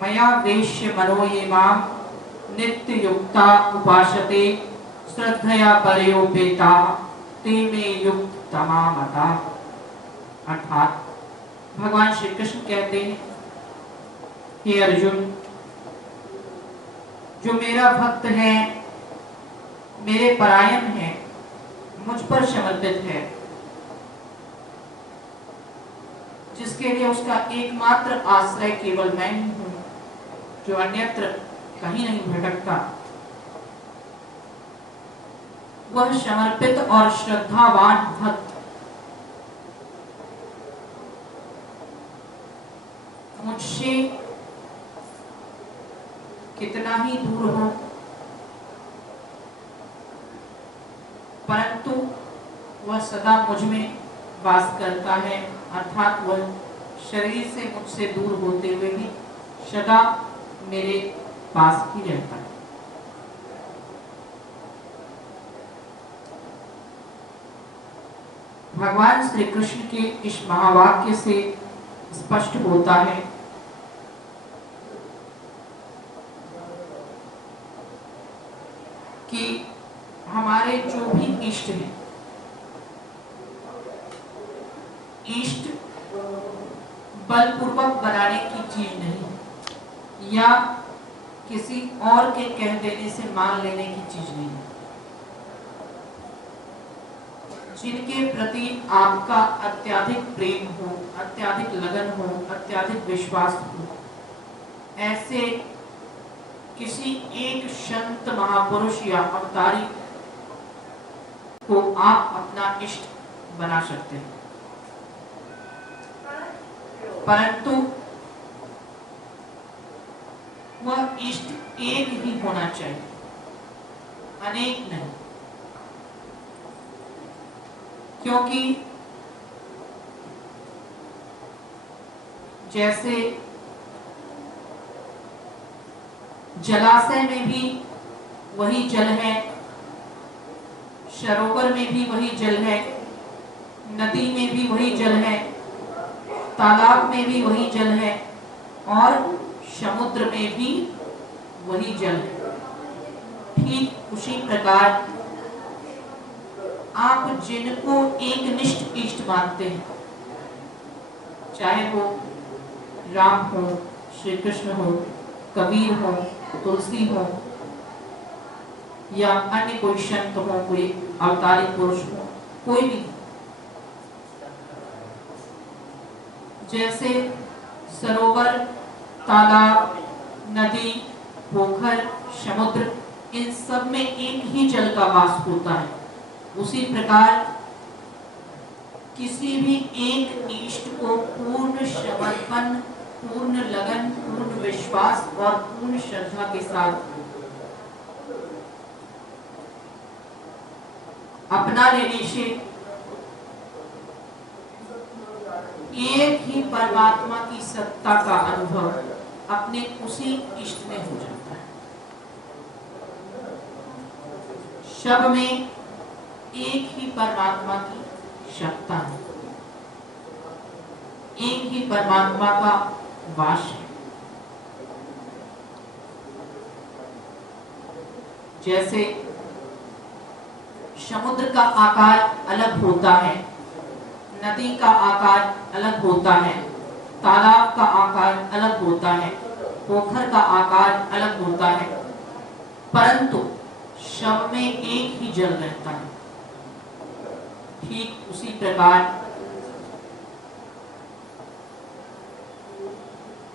मया वेश्य मनो ये माम नित्य युक्ता उपासते श्रद्धया परयोपेता ते मे युक्त तमामता। अर्थात भगवान श्री कृष्ण कहते हैं, हे अर्जुन, जो मेरा भक्त है, मेरे परायण है, मुझ पर समर्पित है, जिसके लिए उसका एकमात्र आश्रय केवल मैं ही हूं, जो अन्यत्र कहीं नहीं भटकता, वह समर्पित और श्रद्धावान भक्त मुझसे कितना ही दूर हो, परंतु वह सदा मुझ में वास करता है। अर्थात वह शरीर से मुझसे दूर होते हुए भी सदा मेरे पास ही रहता है। भगवान श्री कृष्ण के इस महावाक्य से स्पष्ट होता है कि हमारे जो भी इष्ट हैं, इष्ट बलपूर्वक बनाने की चीज नहीं या किसी और के कह देने से मान लेने की चीज नहीं। जिनके प्रति आपका अत्यधिक प्रेम हो, अत्यधिक लगन हो, अत्यधिक विश्वास हो, ऐसे किसी एक संत महापुरुष या अवतारी को आप अपना इष्ट बना सकते हैं, परंतु वह इष्ट एक ही होना चाहिए, अनेक नहीं। क्योंकि जैसे जलाशय में भी वही जल है, सरोवर में भी वही जल है, नदी में भी वही जल है, तालाब में भी वही जल है और समुद्र में भी वही जल है। ठीक उसी प्रकार आप जिनको एक निष्ठ इष्ट मानते हैं, चाहे वो राम हो, श्री कृष्ण हो, कबीर हो, तुलसी हो या अन्य कोई संत हो, कोई अवतारी पुरुष हो, कोई भी, जैसे सरोवर, तालाब, नदी, पोखर, समुद्र, इन सब में एक ही जल का वास होता है, उसी प्रकार किसी भी एक इष्ट को पूर्ण समर्पण, पूर्ण लगन, पूर्ण विश्वास और पूर्ण श्रद्धा के साथ अपना लेने से एक ही परमात्मा की सत्ता का अनुभव अपने उसी इष्ट में हो जाता है। सब में एक ही परमात्मा की सत्ता है, एक ही परमात्मा का वास है। जैसे समुद्र का आकार अलग होता है, नदी का आकार अलग होता है, तालाब का आकार अलग होता है, पोखर का आकार अलग होता है, परंतु सब में एक ही जल रहता है। ठीक उसी प्रकार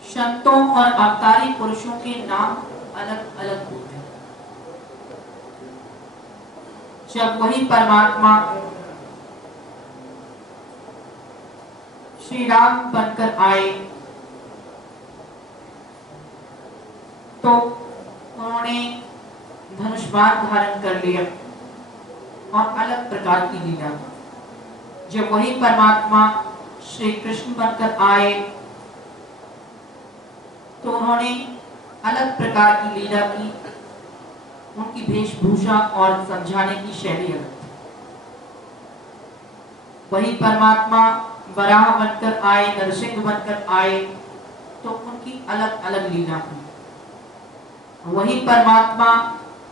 संतों और अवतारी पुरुषों के नाम अलग अलग होते हैं। जब वही परमात्मा श्री राम बनकर आए तो उन्होंने धनुष बाण धारण कर लिया और अलग प्रकार की लीला। जब वही परमात्मा श्री कृष्ण बनकर आए तो उन्होंने अलग प्रकार की लीला की, उनकी वेशभूषा और समझाने की शैली अलग थी। वही परमात्मा वराह बनकर आए, नरसिंह बनकर आए तो उनकी उनकी अलग अलग लीला हुई। वही परमात्मा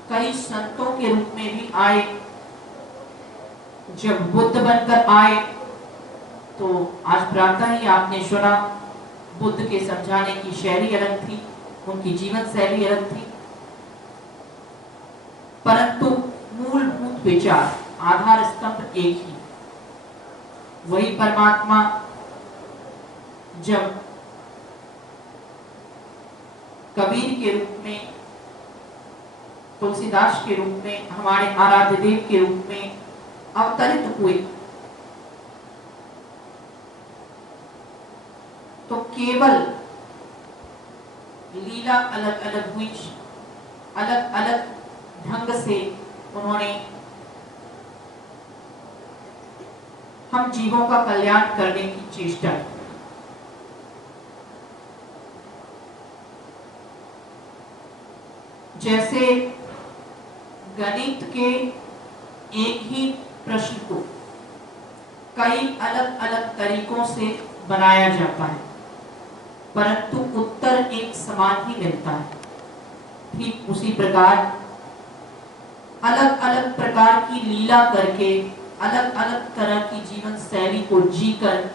कई संतों के रूप में भी आए। जब बुद्ध बनकर आए तो आज प्रातः ही आपने सुना, बुद्ध के समझाने की शैली अलग थी, उनकी जीवन शैली अलग थी, परंतु मूलभूत विचार, आधार स्तंभ एक ही। वही परमात्मा जब कबीर के रूप में, तुलसीदास के रूप में, हमारे आराध्य देव के रूप में अवतरित हुए तो केवल लीला अलग अलग हुई, अलग अलग ढंग से उन्होंने हम जीवों का कल्याण करने की चेष्टा की। जैसे गणित के एक ही प्रश्न को कई अलग अलग तरीकों से बनाया जाता है, परंतु उत्तर एक समान ही मिलता है। ठीक उसी प्रकार अलग अलग प्रकार की लीला करके, अलग अलग तरह की जीवन शैली को जीकर,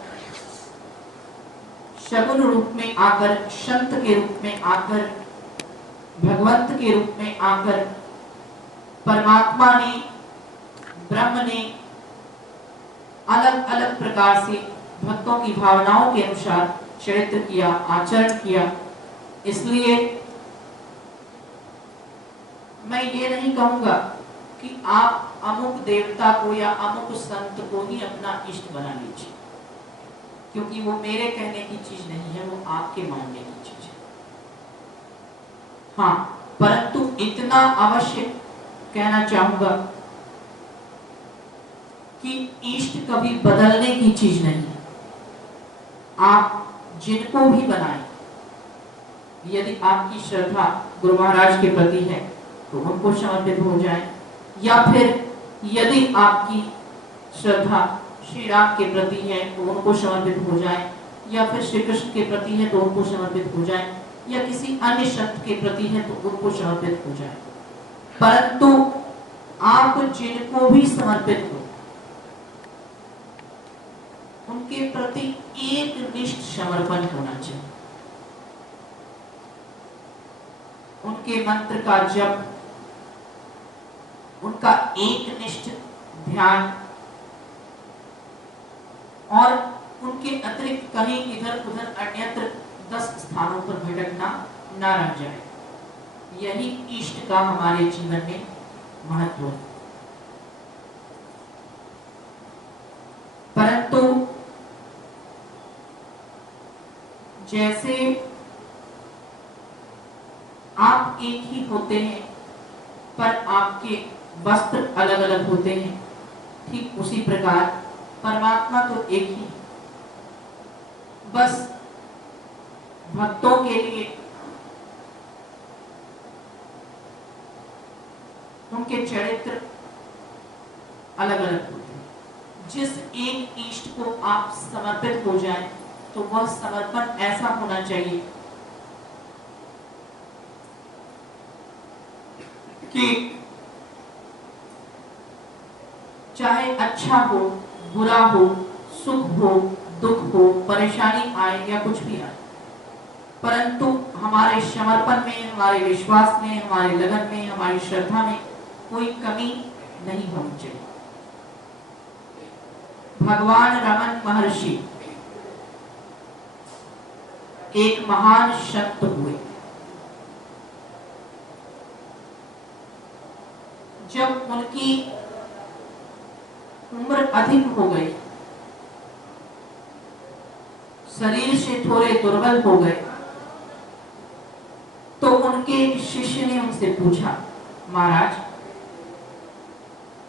शगुन रूप में आकर, संत के रूप में आकर, भगवंत के रूप में आकर परमात्मा ने, ब्रह्म ने अलग अलग प्रकार से भक्तों की भावनाओं के अनुसार चरित्र किया, आचरण किया। इसलिए मैं ये नहीं कहूंगा कि आप अमुक देवता को या अमुक संत को ही अपना इष्ट बना लीजिए, क्योंकि वो मेरे कहने की चीज नहीं है, वो आपके मानने की चीज है। हाँ, परंतु इतना अवश्य कहना चाहूंगा कि इष्ट कभी बदलने की चीज नहीं है। आप जिनको भी बनाएं, यदि आपकी श्रद्धा गुरु महाराज के प्रति है तो उनको समर्पित हो जाए, या फिर यदि आपकी श्रद्धा श्री राम के प्रति है तो उनको समर्पित हो जाए, या फिर श्री कृष्ण के प्रति है तो उनको समर्पित हो जाए, या किसी अन्य संत के प्रति है तो उनको समर्पित हो जाए। परंतु आप जिनको भी समर्पित हो उनके प्रति एक निष्ठ समर्पण होना चाहिए। उनके मंत्र का जप, उनका एक निष्ठ ध्यान, और उनके अतिरिक्त कहीं इधर उधर अन्यत्र 10 स्थानों पर भटकना न रह जाए। यही इष्ट का हमारे जीवन में महत्व है। परंतु जैसे आप एक ही होते हैं पर आपके वस्त्र अलग अलग होते हैं, ठीक उसी प्रकार परमात्मा तो एक ही, बस भक्तों के लिए उनके चरित्र अलग अलग होते हैं। जिस एक इष्ट को आप समर्पित हो जाएं तो वह समर्पण ऐसा होना चाहिए कि चाहे अच्छा हो, बुरा हो, सुख हो, दुख हो, परेशानी आए या कुछ भी आए, परंतु हमारे समर्पण में, हमारे विश्वास में, हमारे लगन में, हमारी श्रद्धा में कोई कमी नहीं होनी चाहिए। भगवान रमन महर्षि एक महान संत हुए। जब उनकी उम्र अधिक हो गई, शरीर से थोड़े दुर्बल हो गए, तो उनके एक शिष्य ने उनसे पूछा, महाराज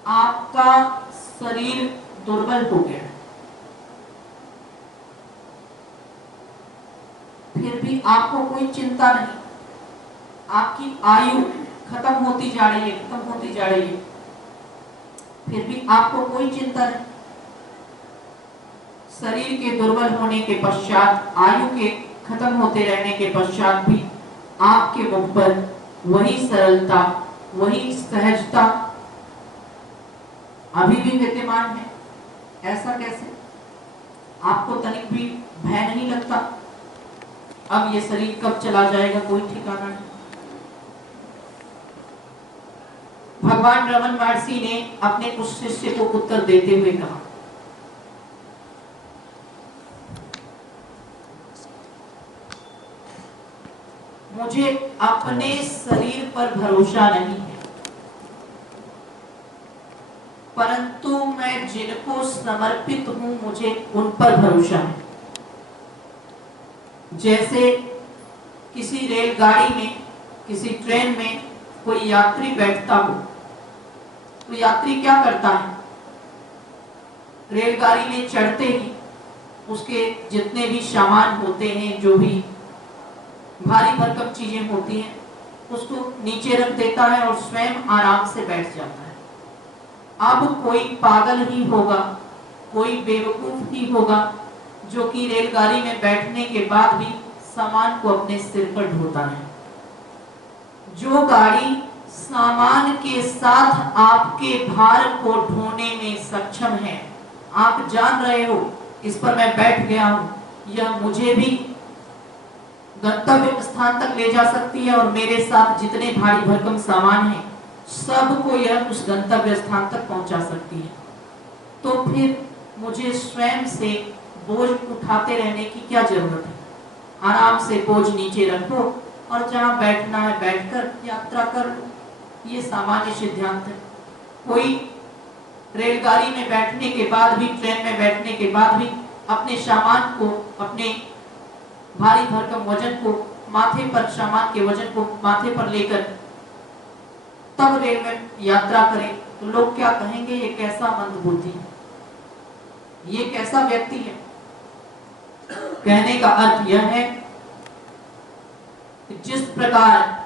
आपका शरीर दुर्बल हो गया, फिर भी आपको कोई चिंता नहीं, आपकी आयु खत्म होती जा रही है, खत्म होती जा रही है, फिर भी आपको कोई चिंता नहीं। शरीर के दुर्बल होने के पश्चात, आयु के खत्म होते रहने के पश्चात भी आपके मुख पर वही सरलता, वही सहजता अभी भी विद्यमान है। ऐसा कैसे? आपको तनिक भी भय नहीं लगता? अब ये शरीर कब चला जाएगा कोई ठिकाना नहीं। भगवान रमन महर्षि ने अपने उस शिष्य को उत्तर देते हुए कहा, मुझे अपने शरीर पर भरोसा नहीं है, परंतु मैं जिनको समर्पित हूं मुझे उन पर भरोसा है। जैसे किसी रेलगाड़ी में, किसी ट्रेन में कोई यात्री बैठता हो तो यात्री क्या करता है? रेलगाड़ी में चढ़ते ही उसके जितने भी सामान होते हैं, जो भी भारी भरकम चीजें होती हैं, उसको नीचे रख देता है और स्वयं आराम से बैठ जाता है। अब कोई पागल ही होगा, कोई बेवकूफ ही होगा जो कि रेलगाड़ी में बैठने के बाद भी सामान को अपने सिर पर ढोता है। जो गाड़ी सामान के साथ आपके भार को ढोने में सक्षम है, आप जान रहे हो इस पर मैं बैठ गया हूं, यह मुझे भी गंतव्य स्थान तक ले जा सकती है और मेरे साथ जितने भारी भरकम सामान हैं सबको यह उस गंतव्य स्थान तक पहुंचा सकती है, तो फिर मुझे स्वयं से बोझ उठाते रहने की क्या जरूरत है? आराम से बोझ नीचे रखो और जहां बैठना है बैठकर यात्रा कर लो। ये सामान्य सिद्धांत है। कोई रेलगाड़ी में बैठने के बाद भी, ट्रेन में बैठने के बाद भी अपने सामान को, अपने भारी भरकम वजन को माथे पर, सामान के वजन को माथे पर लेकर तब रेल में यात्रा करें तो लोग क्या कहेंगे? ये कैसा मंदबुद्धि है, ये कैसा व्यक्ति है। कहने का अर्थ यह है कि जिस प्रकार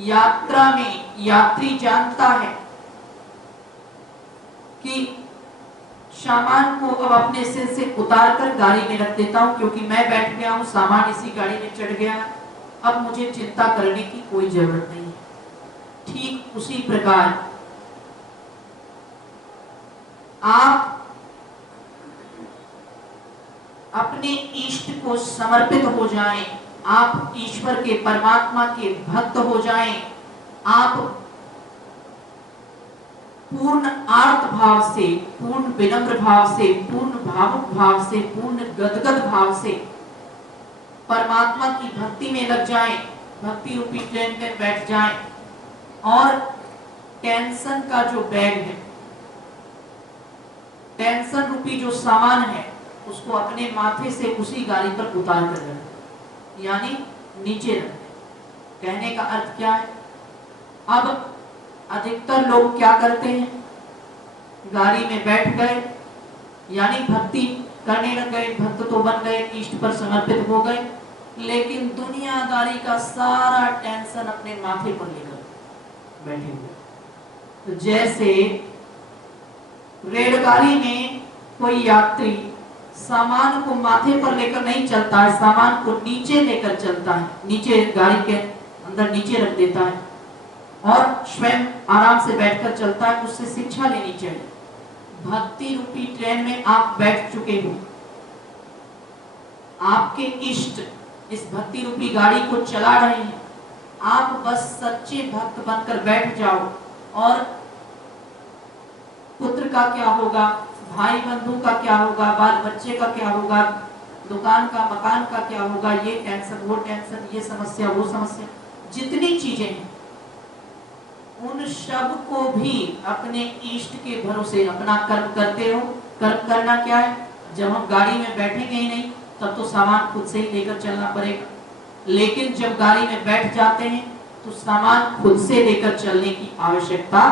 यात्रा में यात्री जानता है कि सामान को अब अपने सिर से उतार कर गाड़ी में रख देता हूं क्योंकि मैं बैठ गया हूं, सामान इसी गाड़ी में चढ़ गया, अब मुझे चिंता करने की कोई जरूरत नहीं है। ठीक उसी प्रकार आप अपने इष्ट को समर्पित हो जाएं, आप ईश्वर के, परमात्मा के भक्त हो जाएं, आप पूर्ण आर्त भाव से, पूर्ण विनम्र भाव से, पूर्ण भावुक भाव से, पूर्ण गदगद भाव से परमात्मा की भक्ति में लग जाएं, भक्ति रूपी ट्रेन में बैठ जाएं और टेंशन का जो बैग है, टेंशन रूपी जो सामान है, उसको अपने माथे से उसी गाड़ी पर उतार कर रखें, यानी नीचे रखें। कहने का अर्थ क्या है? अब अधिकतर लोग क्या करते हैं? गाड़ी में बैठ गए यानी भक्ति करने लग गए, भक्त तो बन गए, इष्ट पर समर्पित हो गए, लेकिन दुनियादारी का सारा टेंशन अपने माथे पर लेकर बैठे हुए। तो जैसे रेलगाड़ी में कोई यात्री सामान को माथे पर लेकर नहीं चलता है, सामान को नीचे लेकर चलता है, नीचे गाड़ी के अंदर नीचे रख देता है और स्वयं आराम से बैठकर चलता है, उससे शिक्षा लेनी चाहिए। भक्ति रूपी ट्रेन में आप बैठ चुके हो, आपके इष्ट इस भक्ति रूपी गाड़ी को चला रहे हैं, आप बस सच्चे भक्त बनकर बैठ जाओ और पुत्र का क्या होगा, भाई बंधु का क्या होगा, बाल बच्चे का क्या होगा, दुकान का, मकान का क्या होगा, ये टेंशन, वो टेंशन, ये समस्या, वो समस्या, जितनी चीजें हैं उन सब को भी अपने इष्ट के भरोसे अपना कर्म करते हो। कर्म करना क्या है? जब हम गाड़ी में बैठेंगे ही नहीं तब तो सामान खुद से ही लेकर चलना पड़ेगा, लेकिन जब गाड़ी में बैठ जाते हैं तो सामान खुद से लेकर चलने की आवश्यकता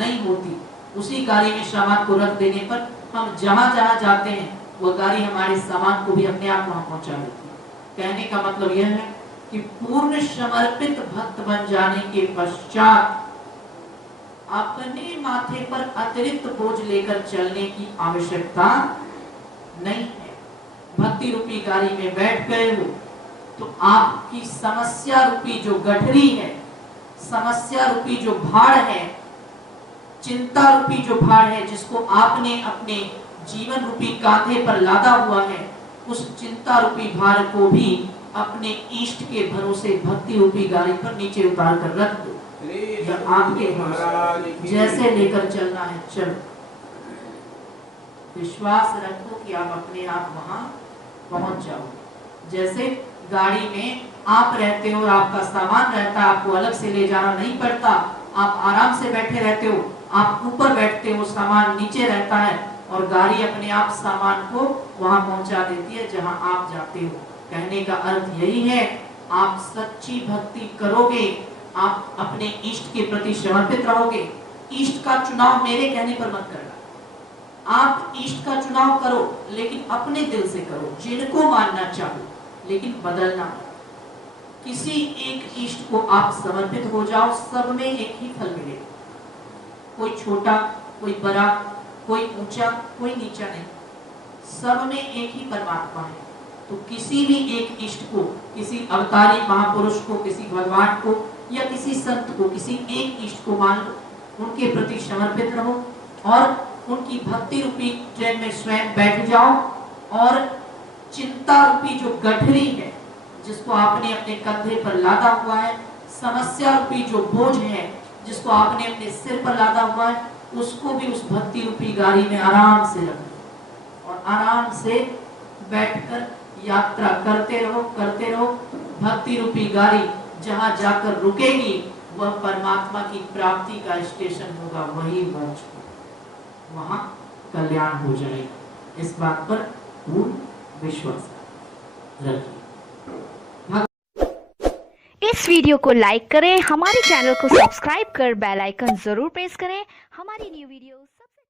नहीं होती। उसी गाड़ी में सामान को रख देने पर हम जहां जहां जाते हैं वह गाड़ी हमारे सामान को भी अपने आप वहां पहुंचा देती है। कहने का मतलब यह है कि पूर्ण समर्पित भक्त बन जाने के पश्चात अपने माथे पर अतिरिक्त बोझ लेकर चलने की आवश्यकता नहीं है। भक्ति रूपी गाड़ी में बैठ गए हो, तो आपकी समस्या रूपी जो गठरी है, समस्या रूपी जो भार है, चिंता रूपी जो भार है, जिसको आपने अपने जीवन रूपी कांधे पर लादा हुआ है, उस चिंता रूपी भार को भी अपने इष्ट के भरोसे भक्ति रूपी गाड़ी पर नीचे उतार कर रख दो। यह आपके भरोसे जैसे लेकर चलना है चलो। विश्वास रखो कि आप अपने आप वहां पहुंच जाओ। जैसे गाड़ी में आप रहते हो और आपका सामान रहता है, आपको अलग से ले जाना नहीं पड़ता, आप आराम से बैठे रहते हो, आप ऊपर बैठते हो, सामान नीचे रहता है और गाड़ी अपने आप सामान को वहां पहुंचा देती है जहां आप जाते हो। कहने का अर्थ यही है, आप सच्ची भक्ति करोगे, आप अपने इष्ट के प्रति समर्पित रहोगे। इष्ट का चुनाव मेरे कहने पर मत करना, आप इष्ट का चुनाव करो लेकिन अपने दिल से करो, जिनको मानना चाहो, लेकिन बदलना मत। किसी एक इष्ट को आप समर्पित हो जाओ, सब में एक ही फल मिलेगा। कोई छोटा, कोई बड़ा, कोई ऊंचा, कोई नीचा नहीं, सब में एक ही परमात्मा है। तो किसी भी एक इष्ट को, किसी अवतारी महापुरुष को, किसी भगवान को या किसी संत को, किसी एक इष्ट को मान लो, उनके प्रति समर्पित रहो और उनकी भक्ति रूपी ट्रेन में स्वयं बैठ जाओ और चिंता रूपी जो गठरी है, जिसको आपने अपने कंधे पर लादा हुआ है, समस्या रूपी जो बोझ है जिसको आपने अपने सिर पर लादा हुआ है, उसको भी उस भक्ति रूपी गाड़ी में आराम से रख दो और आराम से बैठकर यात्रा करते रहो। भक्ति रूपी गाड़ी जहां जाकर रुकेगी वह परमात्मा की प्राप्ति का स्टेशन होगा, वही मोक्ष, वहां कल्याण हो जाएगा। इस बात पर पूर्ण विश्वास रखिए। इस वीडियो को लाइक करें, हमारे चैनल को सब्सक्राइब कर बेल आइकन जरूर प्रेस करें। हमारी न्यू वीडियो सबसे